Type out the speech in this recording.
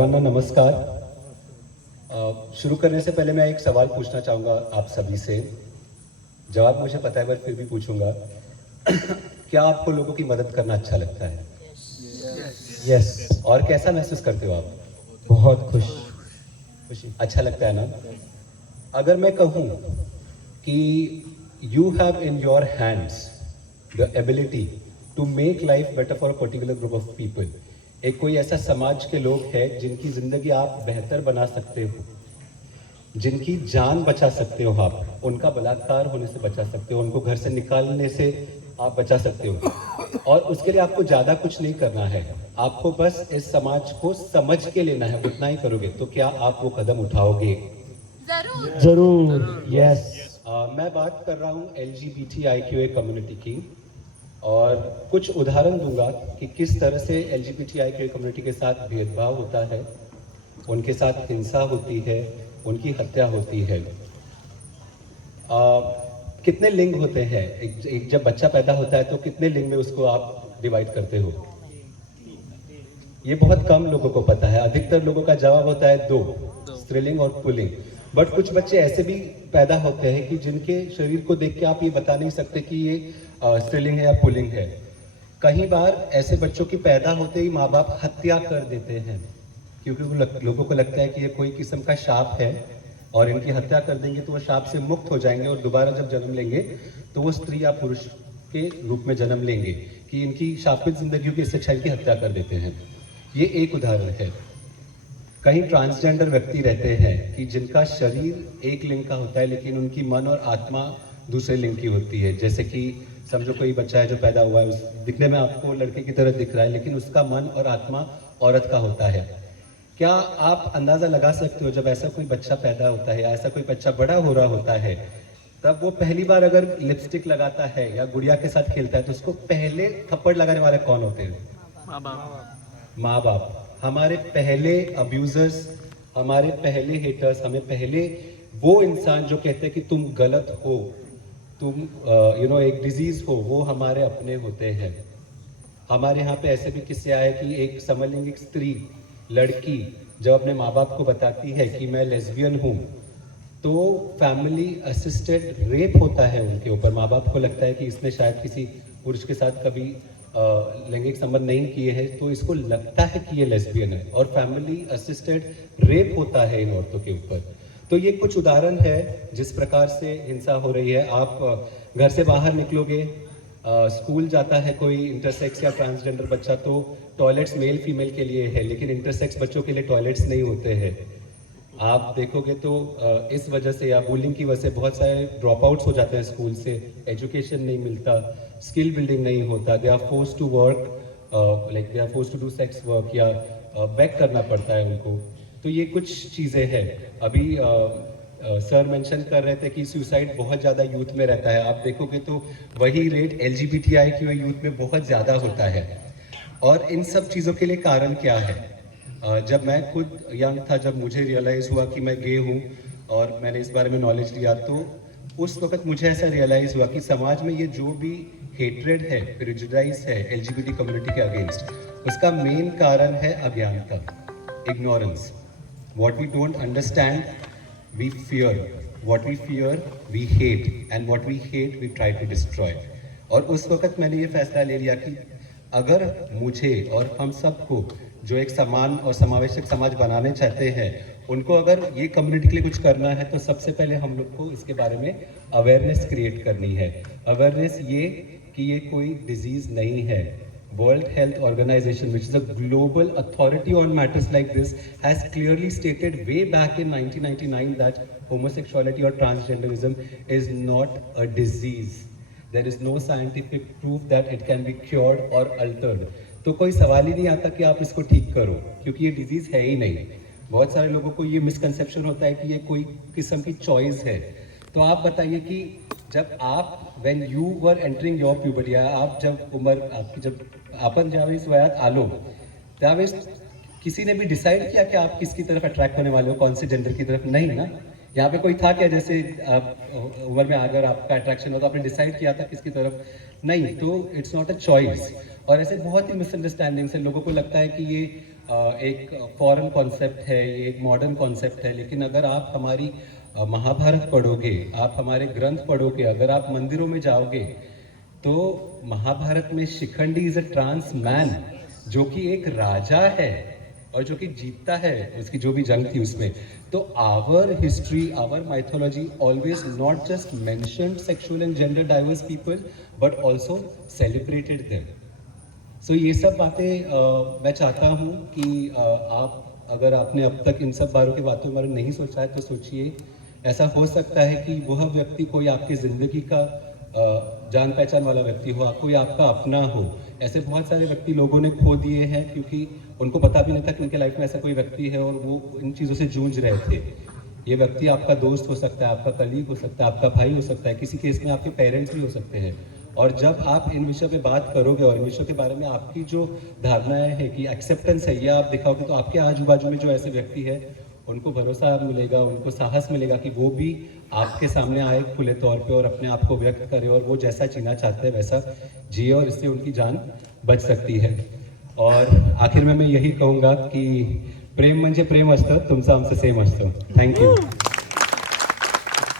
सर्वांना नमस्कार। शुरू करने से पहले मैं एक सवाल पूछना चाहूँगा आप सभी से। जवाब मुझे पता है पर फिर भी पूछूंगा। क्या आपको लोगों की मदद करना अच्छा लगता है? यस। और कैसा महसूस करते हो आप? बहुत खुशी। अच्छा लगता है ना? अगर मैं कहूँ कि you have in your hands the ability to make life better for a particular group of people, एक कोई ऐसा समाज के लोग हैं जिनकी ज़िंदगी आप बेहतर बना सकते हो, जिनकी जान बचा सकते हो, आप उनका बलात्कार होने से बचा सकते हो, उनको घर से निकालने से आप बचा सकते हो, और उसके लिए आपको ज़्यादा कुछ नहीं करना है। आपको बस इस समाज को समझ के लेना है, उतना ही करोगे तो क्या आप वो कदम उठाओगे? जरूर। यस। मैं बात कर रहा हूँ LGBTIQA कम्युनिटी की, और कुछ उदाहरण दूंगा कि किस तरह से LGBTIQA कम्युनिटी के साथ भेदभाव होता है, उनके साथ हिंसा होती है, उनकी हत्या होती है। कितने लिंग होते हैं? एक जब बच्चा पैदा होता है तो कितने लिंग में उसको आप डिवाइड करते हो? ये बहुत कम लोगों को पता है। अधिकतर लोगों का जवाब होता है दो, स्त्रीलिंग और पुल्लिंग। बट कुछ बच्चे ऐसे भी पैदा होते हैं कि जिनके शरीर को देख के आप ये बता नहीं सकते कि ये स्त्रीलिंग है या पुल्लिंग है। कई बार ऐसे बच्चों की पैदा होते ही माँ बाप हत्या कर देते हैं, क्योंकि लोगों को लगता है कि ये कोई किस्म का शाप है और इनकी हत्या कर देंगे तो वो शाप से मुक्त हो जाएंगे और दोबारा जब जन्म लेंगे तो वो स्त्री या पुरुष के रूप में जन्म लेंगे, कि इनकी शापित जिंदगी की इससे अच्छा की हत्या कर देते हैं। ये एक उदाहरण है। कई ट्रांसजेंडर व्यक्ति रहते हैं कि जिनका शरीर एक लिंग का होता है लेकिन उनकी मन और आत्मा दूसरे लिंग की होती है। जैसे कि समझो कोई बच्चा है जो पैदा हुआ है, उस दिखने में आपको लड़के की तरह दिख रहा है लेकिन उसका मन और आत्मा औरत का होता है। क्या आप अंदाज़ा लगा सकते हो जब ऐसा कोई बच्चा पैदा होता है या ऐसा कोई बच्चा बड़ा हो रहा होता है, तब वो पहली बार अगर लिपस्टिक लगाता है या गुड़िया के साथ खेलता है तो उसको पहले थप्पड़ लगाने वाले कौन होते हैं? माँ बाप। हमारे पहले अब्यूजर्स, हमारे पहले हेटर्स, हमें पहले वो इंसान जो कहते हैं कि तुम गलत हो, तुम एक डिजीज हो, वो हमारे अपने होते हैं। हमारे यहाँ पे ऐसे भी किस्से आए कि एक समलैंगिक स्त्री, लड़की जब अपने माँ बाप को बताती है कि मैं लेस्बियन हूँ, तो फैमिली असिस्टेड रेप होता है उनके ऊपर। माँ बाप को लगता है कि इसने शायद किसी पुरुष के साथ कभी लैंगिक संबंध नहीं किए हैं, तो इसको लगता है कि ये लेस्बियन है, और फैमिली असिस्टेड रेप होता है इन औरतों के ऊपर। तो ये कुछ उदाहरण है जिस प्रकार से हिंसा हो रही है। आप घर से बाहर निकलोगे, स्कूल जाता है कोई इंटरसेक्स या ट्रांसजेंडर बच्चा, तो टॉयलेट्स मेल फीमेल के लिए है लेकिन इंटरसेक्स बच्चों के लिए टॉयलेट्स नहीं होते हैं। आप देखोगे तो इस वजह से या बुलिंग की वजह से बहुत सारे ड्रॉप आउट्स हो जाते हैं स्कूल से, एजुकेशन नहीं मिलता, स्किल बिल्डिंग नहीं होता, they are force to work, like they are force to do sex work, या बैक करना पड़ता है उनको। तो ये कुछ चीज़ें हैं। अभी सर मेंशन कर रहे थे कि सुसाइड बहुत ज़्यादा यूथ में रहता है। आप देखोगे तो वही रेट LGBTIQ यूथ में बहुत ज़्यादा होता है। और इन सब चीज़ों के लिए कारण क्या है? जब मैं खुद यंग था, जब मुझे रियलाइज़ हुआ कि मैं गे हूँ और मैंने इस बारे में नॉलेज लिया, तो उस वक्त मुझे ऐसा रियलाइज़ हुआ कि समाज में ये जो भी हेट्रेड है, प्रेजुडाइज है LGBT कम्युनिटी के अगेंस्ट, उसका मेन कारण है अज्ञानता, ignorance. What we don't understand, we fear. What we fear, we hate. And what we hate, we try to destroy. और उस वक्त मैंने ये फैसला ले लिया कि अगर मुझे और हम सबको जो एक समान और समावेशक समाज बनाने चाहते हैं, उनको अगर ये कम्युनिटी के लिए कुछ करना है तो सबसे पहले हम लोग को इसके बारे में अवेयरनेस क्रिएट करनी है। अवेयरनेस ये कि ये कोई डिजीज़ नहीं है। World Health Organization, which is a global authority on matters like this, has clearly stated way back in 1999 that homosexuality or transgenderism is not a disease. There is no scientific proof that it can be cured or altered. तो कोई सवाल ही नहीं आता कि आप इसको ठीक करो, क्योंकि ये डिजीज़ है ही नहीं। बहुत सारे लोगों को ये मिसकंसेप्शन होता है कि ये कोई किस्म की चॉइस है। तो आप बताइए कि जब आप when you were entering your puberty, आप जब उम्र आपकी जब आपण ज्यावेळेस वयात आलो त्यावेळेस किसी ने भी डिसाइड किया कि आप किसकी तरफ अट्रैक्ट होने वाले हो, कौन से जेंडर की तरफ? नहीं ना। यहाँ पे कोई था क्या जैसे आप उम्र में अगर आपका अट्रैक्शन हो तो आपने डिसाइड किया था किसकी तरफ? नहीं। तो इट्स नॉट अ चॉइस। और ऐसे बहुत ही मिसअंडरस्टैंडिंग्स है। लोगों को लगता है कि ये एक फॉरेन कॉन्सेप्ट है, ये एक मॉडर्न कॉन्सेप्ट है, लेकिन अगर आप हमारी महाभारत पढ़ोगे, आप हमारे ग्रंथ पढ़ोगे, अगर आप मंदिरों में जाओगे, तो महाभारत में Shikhandi is a trans man, जो कि एक राजा है और जो कि जीतता है उसकी जो भी जंग थी उसमें। तो our history, our mythology always not just mentioned sexual and gender diverse people but also celebrated them. So ये सब बातें मैं चाहता हूँ कि आप, अगर आपने अब तक इन सब बातों के बारे में नहीं सोचा है तो सोचिए। ऐसा हो सकता है कि वह व्यक्ति कोई आपकी ज़िंदगी का जान पहचान वाला व्यक्ति हो, कोई आपका अपना हो। ऐसे बहुत सारे व्यक्ति लोगों ने खो दिए हैं क्योंकि उनको पता भी नहीं था कि उनके लाइफ में ऐसा कोई व्यक्ति है और वो इन चीज़ों से जूझ रहे थे। ये व्यक्ति आपका दोस्त हो सकता है, आपका कलीग हो सकता है, आपका भाई हो सकता है, किसी केस में आपके पेरेंट्स भी हो सकते हैं। और जब आप इन विषयों पे बात करोगे और इन विषयों के बारे में आपकी जो धारणाएं है कि एक्सेप्टेंस है, ये आप दिखाओगे, तो आपके आजू बाजू में जो ऐसे व्यक्ति है उनको भरोसा मिलेगा, उनको साहस मिलेगा कि वो भी आपके सामने आए खुले तौर पे और अपने आप को व्यक्त करे और वो जैसा जीना चाहते हैं वैसा जिए और इससे उनकी जान बच सकती है। और आखिर में मैं यही कहूँगा कि प्रेम म्हणजे प्रेम असतं, तुमचं आमचं सेम असतं। थँक्यू।